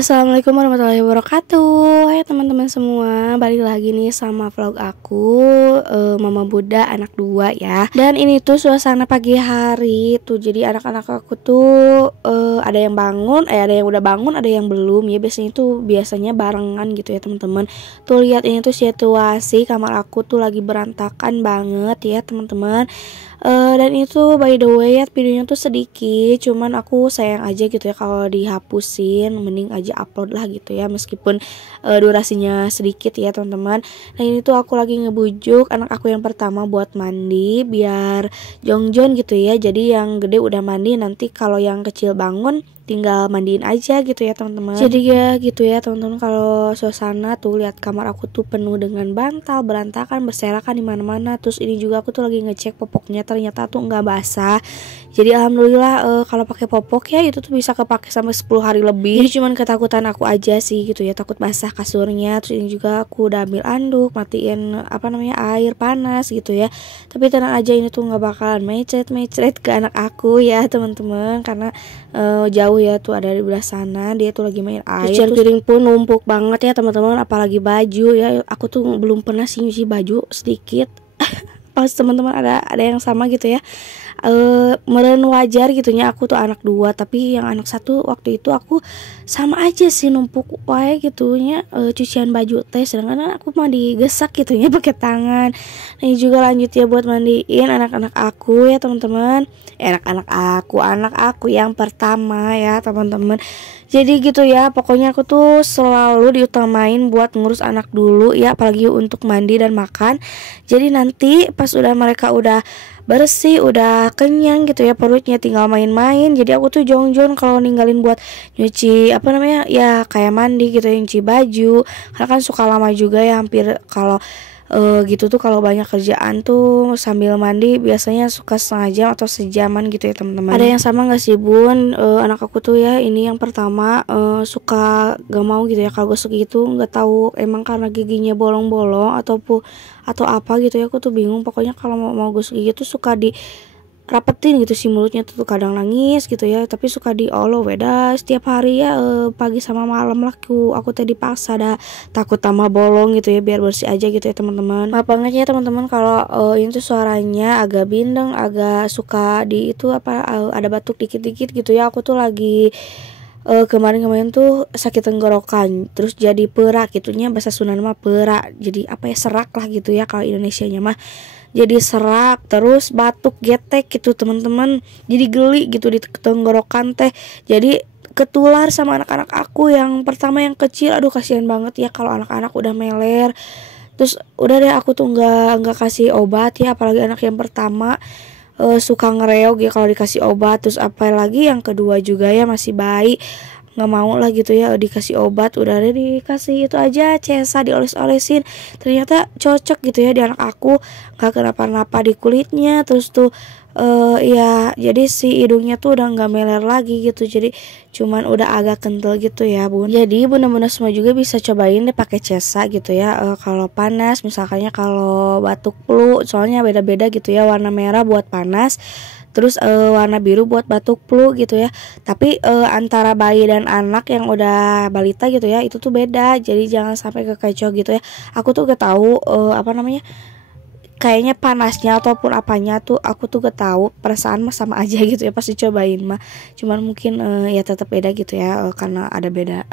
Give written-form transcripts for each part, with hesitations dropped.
Assalamualaikum warahmatullahi wabarakatuh. Hai teman-teman semua, balik lagi nih sama vlog aku, Mama Buddha anak 2 ya. Dan ini tuh suasana pagi hari tuh. Jadi anak-anak aku tuh ada yang bangun, ada yang udah bangun, ada yang belum ya. Biasanya barengan gitu ya teman-teman. Tuh lihat ini tuh situasi kamar aku tuh lagi berantakan banget ya teman-teman. Dan itu by the way ya, videonya tuh sedikit, cuman aku sayang aja gitu ya kalau dihapusin, mending aja upload lah gitu ya, meskipun durasinya sedikit ya teman-teman. Nah ini tuh aku lagi ngebujuk anak aku yang pertama buat mandi biar jongjon gitu ya. Jadi yang gede udah mandi, nanti kalau yang kecil bangun tinggal mandiin aja gitu ya teman-teman. Jadi ya gitu ya teman-teman, kalau suasana tuh lihat kamar aku tuh penuh dengan bantal, berantakan, berserakan di mana-mana. Terus ini juga aku tuh lagi ngecek popoknya, ternyata tuh nggak basah. Jadi alhamdulillah kalau pakai popok ya itu tuh bisa kepake sampai 10 hari lebih. Jadi cuman ketakutan aku aja sih gitu ya, takut basah kasurnya. Terus ini juga aku udah ambil anduk, matiin air panas gitu ya. Tapi tenang aja, ini tuh nggak bakalan mecret ke anak aku ya teman-teman, karena jauh ya tuh, ada di belah sana, dia tuh lagi main air. Cucian piring pun numpuk banget ya teman-teman, apalagi baju ya. Aku tuh belum pernah sih nyuci baju sedikit. Pas teman-teman ada yang sama gitu ya. Meren wajar gitunya, aku tuh anak 2, tapi yang anak 1 waktu itu aku sama aja sih numpuk wae gitunya, cucian baju teh, sedangkan aku mah digesak gitunya pakai tangan. Nah ini juga lanjut ya buat mandiin anak-anak aku ya teman-teman. Anak aku yang pertama ya teman-teman. Jadi gitu ya, pokoknya aku tuh selalu diutamain buat ngurus anak dulu ya, apalagi untuk mandi dan makan. Jadi nanti pas mereka udah bersih, udah kenyang gitu ya perutnya, tinggal main-main. Jadi aku tuh jongjon kalau ninggalin buat nyuci ya kayak mandi gitu ya, nyuci baju, karena kan suka lama juga ya, hampir kalau gitu tuh kalau banyak kerjaan tuh sambil mandi biasanya suka setengah jam atau sejaman gitu ya teman-teman. Ada yang sama nggak sih bun? Anak aku tuh ya, ini yang pertama suka gak mau gitu ya kalau gosok gitu, nggak tahu emang karena giginya bolong-bolong atau apa gitu ya, aku tuh bingung. Pokoknya kalau mau gosok gigi tuh suka di rapetin gitu sih mulutnya tuh, kadang nangis gitu ya, tapi suka diolo beda setiap hari ya, pagi sama malam lah aku tadi dipaksa, dah takut tambah bolong gitu ya, biar bersih aja gitu ya teman-teman. Maaf banget ya teman-teman kalau ini tuh suaranya agak bindeng, agak suka di itu ada batuk dikit-dikit gitu ya. Aku tuh lagi kemarin tuh sakit tenggorokan, terus jadi perak gitunya, bahasa Sunda mah perak, jadi serak lah gitu ya kalau Indonesianya mah. Jadi serak, terus batuk getek gitu teman-teman, jadi geli gitu di tenggorokan teh. Jadi ketular sama anak-anak aku yang pertama yang kecil. Aduh kasihan banget ya kalau anak-anak udah meler. Terus udah deh aku tuh nggak kasih obat ya, apalagi anak yang pertama suka ngereog ya kalau dikasih obat. Terus apalagi yang kedua juga ya masih bayi, nggak mau lah gitu ya dikasih obat. Udah deh dikasih itu aja cesa, dioles-olesin, ternyata cocok gitu ya di anak aku, nggak kenapa-napa di kulitnya. Terus tuh ya jadi si hidungnya tuh udah nggak meler lagi gitu, jadi cuman udah agak kental gitu ya bun. Jadi bunda-bunda semua juga bisa cobain deh pakai cesa gitu ya, kalau panas misalkannya, kalau batuk flu, soalnya beda-beda gitu ya, warna merah buat panas, terus warna biru buat batuk flu gitu ya. Tapi antara bayi dan anak yang udah balita gitu ya, itu tuh beda, jadi jangan sampai kekecoh gitu ya. Aku tuh gak tahu kayaknya panasnya ataupun apanya tuh aku tuh gak tahu, perasaan mah sama aja gitu ya pasti cobain mah. Cuman mungkin ya tetap beda gitu ya, karena ada beda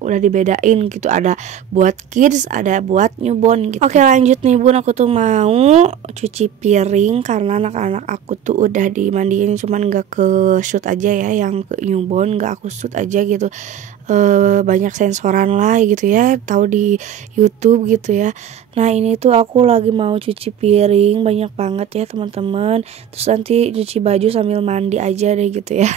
udah dibedain gitu, ada buat kids, ada buat newborn gitu. Oke lanjut nih bun, aku tuh mau cuci piring karena anak-anak aku tuh udah dimandiin, cuman gak ke shoot aja ya, yang ke newborn gak aku shoot aja gitu. Banyak sensoran lah gitu ya, tahu di YouTube gitu ya. Nah ini tuh aku lagi mau cuci piring banyak banget ya teman-teman, terus nanti cuci baju sambil mandi aja deh gitu ya.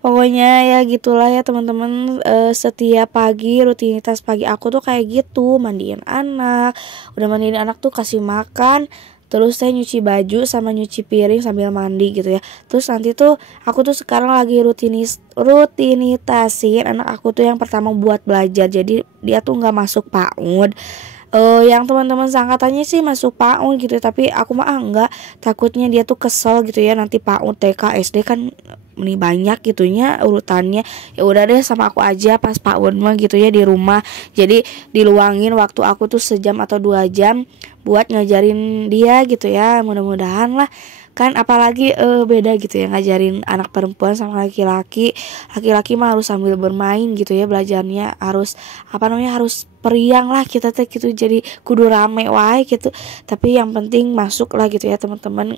Pokoknya ya gitulah ya teman-teman, setiap pagi rutinitas pagi aku tuh kayak gitu, mandiin anak, udah mandiin anak tuh kasih makan, terus saya nyuci baju sama nyuci piring sambil mandi gitu ya. Terus nanti tuh aku tuh sekarang lagi rutinitasin anak aku tuh yang pertama buat belajar, jadi dia tuh nggak masuk PAUD. Yang teman-teman seangkatannya sih masuk PAUD gitu, tapi aku mah enggak, takutnya dia tuh kesel gitu ya, nanti PAUD TK SD kan ini banyak gitunya urutannya. Ya udah deh sama aku aja pas PAUD mah gitu ya di rumah. Jadi diluangin waktu aku tuh sejam atau 2 jam buat ngajarin dia gitu ya, mudah-mudahan lah. Kan apalagi beda gitu ya ngajarin anak perempuan sama laki-laki. Laki-laki mah harus sambil bermain gitu ya, belajarnya harus harus periang lah kita teh gitu, jadi kudu rame wae gitu. Tapi yang penting masuk lah gitu ya teman-teman.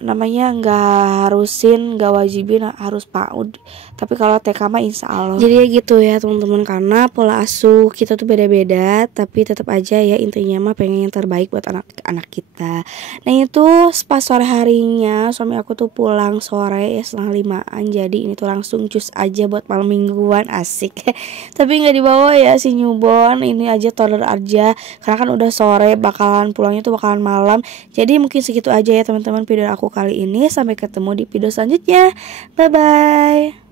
Namanya nggak harusin, nggak wajibin harus PAUD, tapi kalau TK mah insya Allah. Jadi ya gitu ya teman-teman, karena pola asuh kita tuh beda-beda, tapi tetap aja ya intinya mah pengen yang terbaik buat anak-anak kita. Nah itu pas sore harinya suami aku tuh pulang sore ya 4:30, jadi ini tuh langsung cus aja buat malam mingguan, asik. Tapi nggak dibawa ya si newborn, ini aja toddler aja, karena kan udah sore, bakalan pulangnya tuh bakalan malam. Jadi mungkin segitu aja ya teman-teman video aku kali ini, sampai ketemu di video selanjutnya, bye bye.